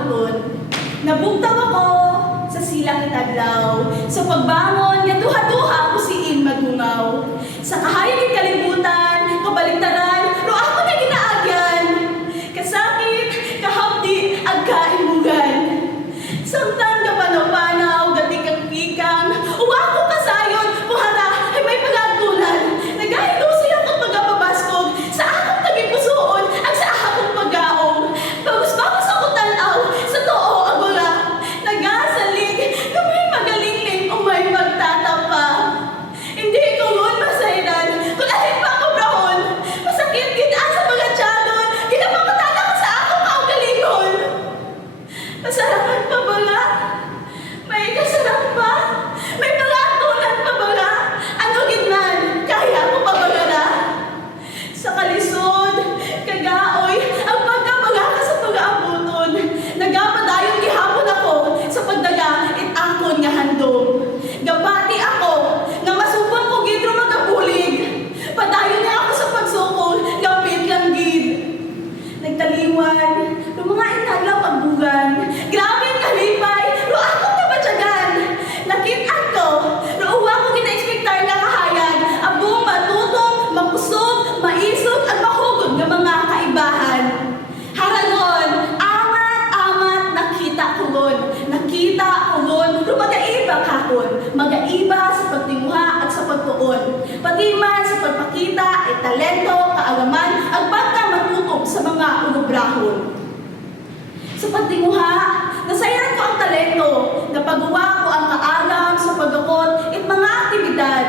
abuton. Nabugtaw ako sa silang itadlaw, sa pagbangon nga duha-duha kusiin magungaw. Sa kahayag kalibutan, kabaligtaran, ro ako na ginaagyan. Kasakit, kahapdi, ag kaimugan. Samtang kapanaw-panaw, gati kang pikang, uwa ko kasayon, puhara, ay may pagatulan. Nagahilo siya kong pagkapabaskog, sa akong tagipusoon, ang sa akong paggaong. Bagus-bagus ako tanaw, sa too ang wala. Nagasalig, na may magalingling o may magtatapa. Hindi ko ngun masayran, kung alin pa ako brahon. Masakit ginaan sa mga tiyadon, ginapakatala ko sa akong kaugalingon. Masarapan pa bala? May kasarap pa? May pagatulan pa bala? Ano gitman? Kaya ko pa bala? Sa kalisod, kagaoy, ang pagkabaga ka sa pag-aabuton. Nagapadayon gihapon ako sa pagdaga itakon nga handog. Gabati ako, nga masubang ko gidro magabulig. Padayon niya ako sa pagsukol, gapit lang gid. Nagtaliwan, ng mga inadlaw pagbugan. Grabe ang kalipay, ro akong nabatyagan. Nakitaan ko, ro uwa ko gina-expectar nga kahayag. Abong matutong, makusog, maisog, at mahugod ng mga kaibahan. Haragon, amat-amat nakita kugon. Nakita kugon, ro magaiba kakon. Magaiba sa pagtinguha at sa pagtuon. Pati man sa pagpakita ay talento, kaagaman, ang pagkamatutok sa mga unubrahon. Sa pagtinguha, nasayran ko ang talento, napagawa ko ang kaalam sa pagdukot at mga aktibidad.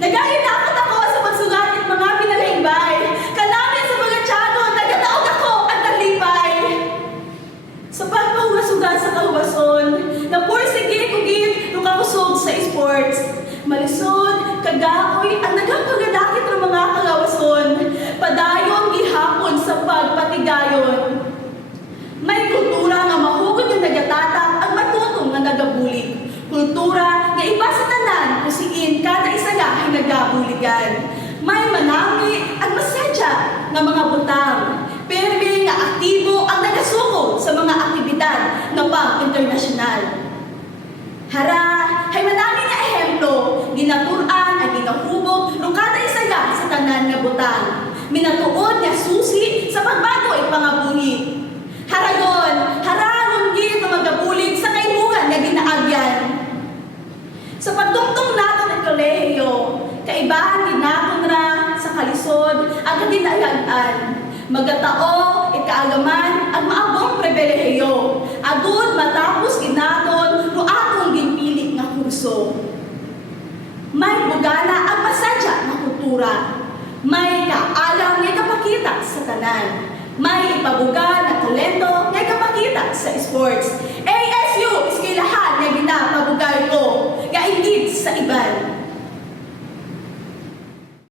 Nagahinakot ako sa pagsugat at mga pinalaybay. Kalamin sa mga tiyado, nagataog ako at naglipay. Sa pagpahuwasugan sa kahuwason, napursige kugit nung kakusog sa sports. Malisod, kagaoy, ang nagpagadakit ng mga kalawason. Padayon gihapon sa pagpatigayon. May kultura nga mahugod yung nagatatak ang matutong nga nagabulig. Kultura nga iba sa tanan kusiin kada isa nga ay nagabuligan. May manami at masadya nga mga butang. Permi nga aktibo ang nagasuko sa mga aktibidad ng pang-internasyonal. Hara, hay manami nga ehemplo, ginaturan at ginahubog nung kada isa nga sa tanan nga butang. Minatuod nga susi sa pagbago ay pangabuhi. Haragon, haragon gid nga magabulig sa kaibugan nga ginaagyan. Sa pagtungtong naton ng kolehiyo, kaibahan din naton ra sa kalisod ang kadinayagan. Magatao, ikaagaman, at maabong pribilehiyo. Agud matapos ginaton no atong ginpili nga kurso. May bugana ang masadya nga kultura. May kaalam nga kapakita sa tanan. May ipabuga na talento nga kapakita sa sports.